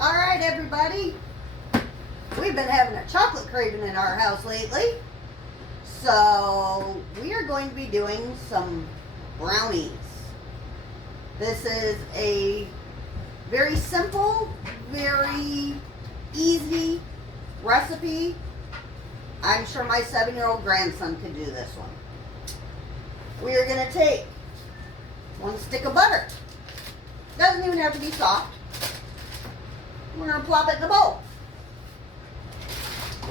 Alright everybody, we've been having a chocolate craving in our house lately. So we are going to be doing some brownies. This is a very simple, very easy recipe. I'm sure my 7-year-old grandson could do this one. We are going to take 1 stick of butter. Doesn't even have to be soft. We're going to plop it in a bowl.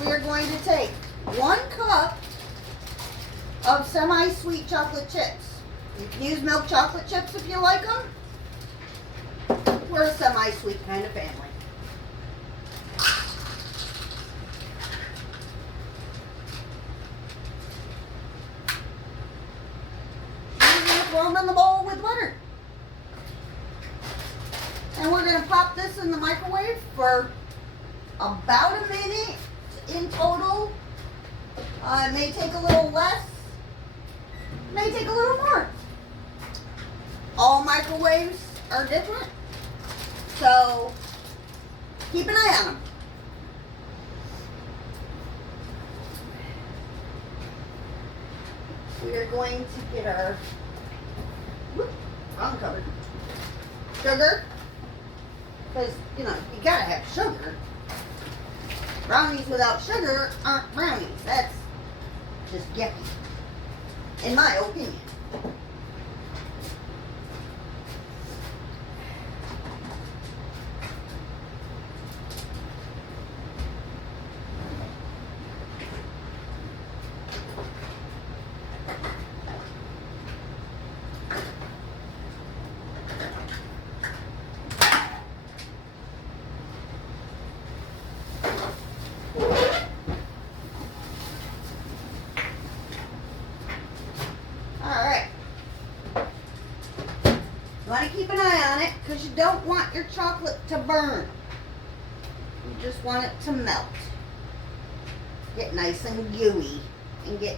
We are going to take 1 cup of semi-sweet chocolate chips. You can use milk chocolate chips if you like them. We're a semi-sweet kind of family. We're going to throw them in the bowl with butter. And we're going to pop this in the microwave for about a minute in total. It may take a little less, may take a little more. All microwaves are different, so keep an eye on them. We are going to get our, wrong cupboard, sugar. Because, you know, you gotta have sugar. Brownies without sugar aren't brownies. That's just yucky, in my opinion. You want to keep an eye on it because you don't want your chocolate to burn. You just want it to melt. Get nice and gooey and get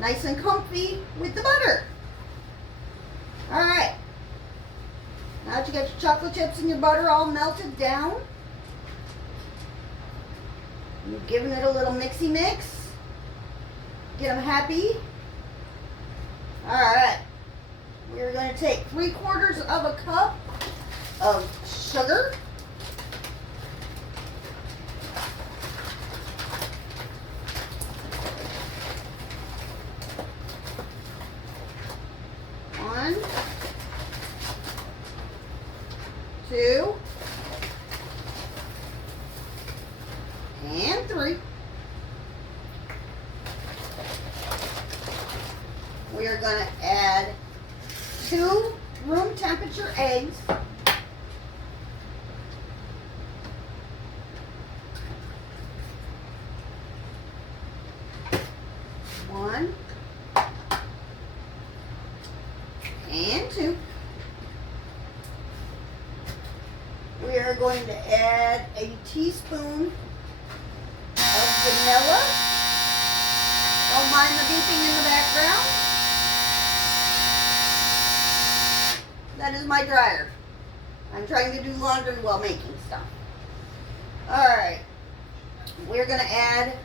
nice and comfy with the butter. Alright. Now that you got your chocolate chips and your butter all melted down, you're giving it a little mixy mix. Get them happy. Alright. We're going to take 3/4 of a cup of sugar. One, 2, and 3. We are going to add 2 room temperature eggs. One and 2. We are going to add a teaspoon of vanilla. Don't mind the beeping in the background. That is my dryer. I'm trying to do laundry while making stuff. Alright. We're going to add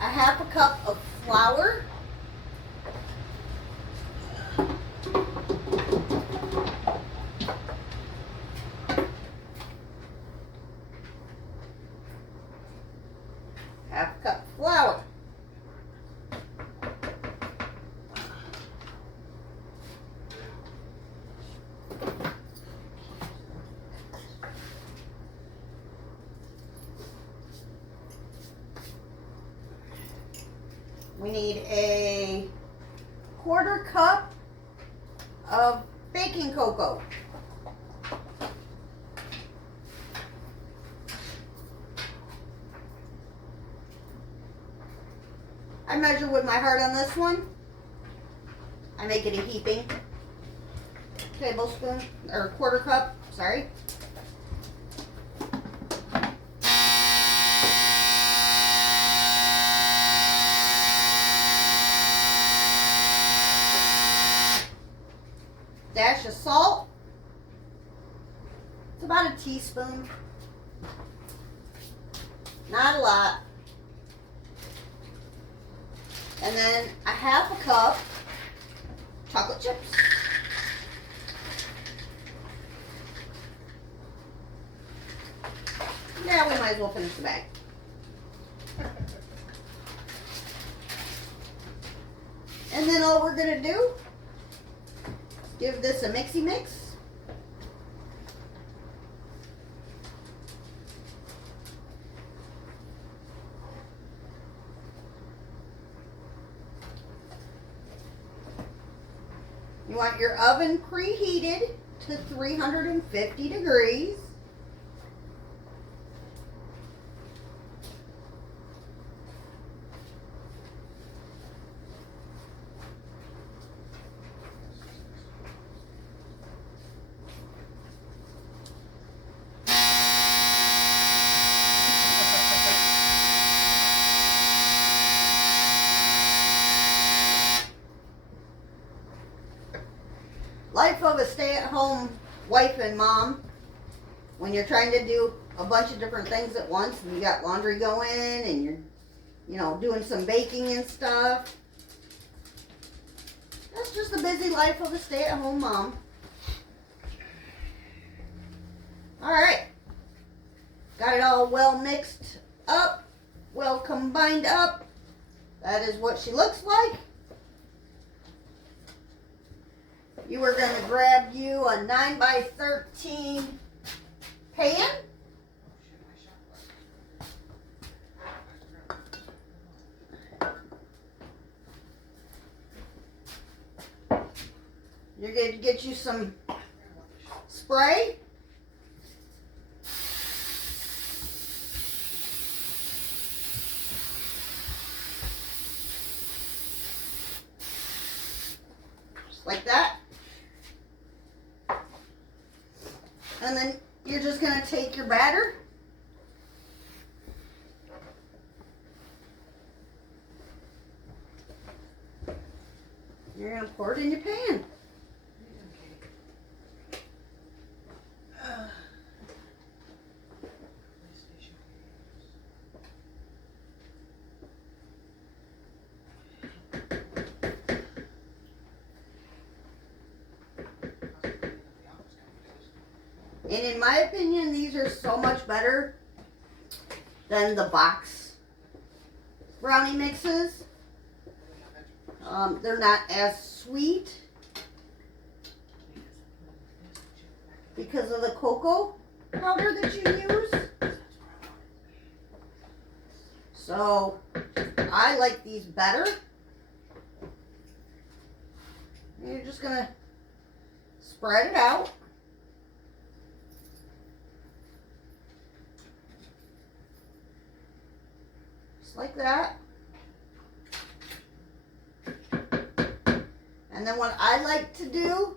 a 1/2 cup of flour. Half cup flour. We need a 1/4 cup of baking cocoa. I measure with my heart on this one. I make it a heaping tablespoon, or 1/4 cup, sorry. Dash of salt. It's about a teaspoon. Not a lot. And then a half a cup chocolate chips. Now we might as well finish the bag. And then all we're gonna do, give this a mixie mix. You want your oven preheated to 350 degrees. Life of a stay-at-home wife and mom, when you're trying to do a bunch of different things at once, and you got laundry going, and you're, doing some baking and stuff. That's just the busy life of a stay-at-home mom. Alright. Got it all well mixed up, well combined up. That is what she looks like. You are going to grab you a 9x13 pan. You're going to get you some spray. Just like that. And then you're just going to take your batter. You're going to pour it in your pan. And in my opinion, these are so much better than the box brownie mixes. They're not as sweet because of the cocoa powder that you use. So I like these better. You're just gonna spread it out. Like that. And then what I like to do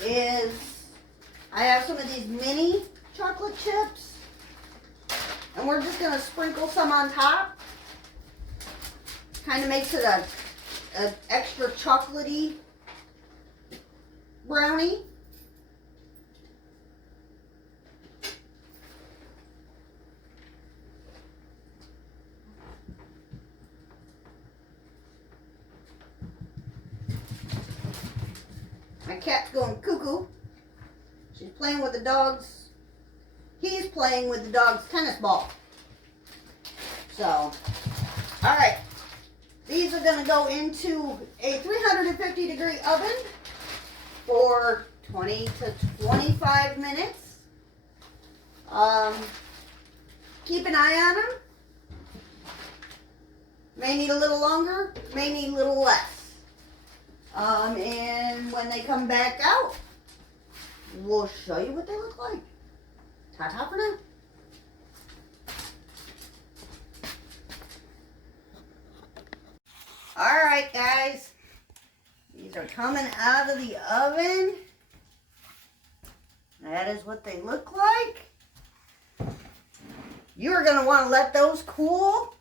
is I have some of these mini chocolate chips, and we're just going to sprinkle some on top. Kind of makes it a extra chocolatey brownie. My cat's going cuckoo. She's playing with the dog's. He's playing with the dog's tennis ball. So, alright. These are going to go into a 350 degree oven for 20 to 25 minutes. Keep an eye on them. May need a little longer, may need a little less. And when they come back out, we'll show you what they look like. Ta-ta for now. Alright guys, these are coming out of the oven. That is what they look like. You are going to want to let those cool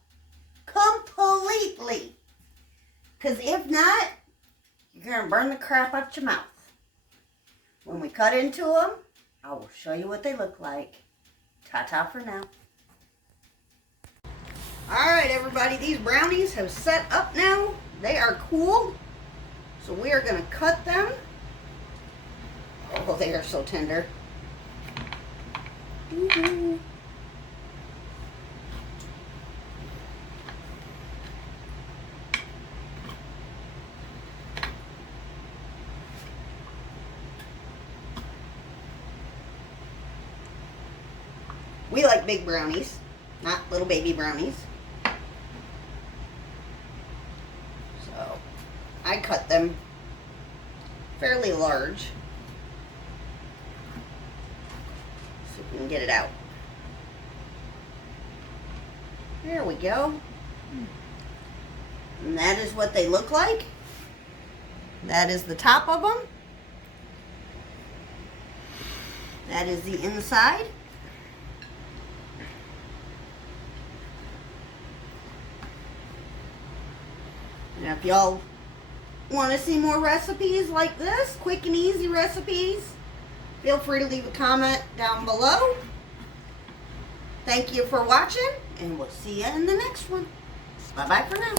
completely. Because if not, you're going to burn the crap out your mouth. When we cut into them, I will show you what they look like. Ta-ta for now. Alright everybody, these brownies have set up now. They are cool. So we are going to cut them. Oh, they are so tender. We like big brownies, not little baby brownies. So I cut them fairly large so we can get it out. There we go. And that is what they look like. That is the top of them. That is the inside. Now if y'all want to see more recipes like this, quick and easy recipes, feel free to leave a comment down below. Thank you for watching, and we'll see you in the next one. Bye-bye for now.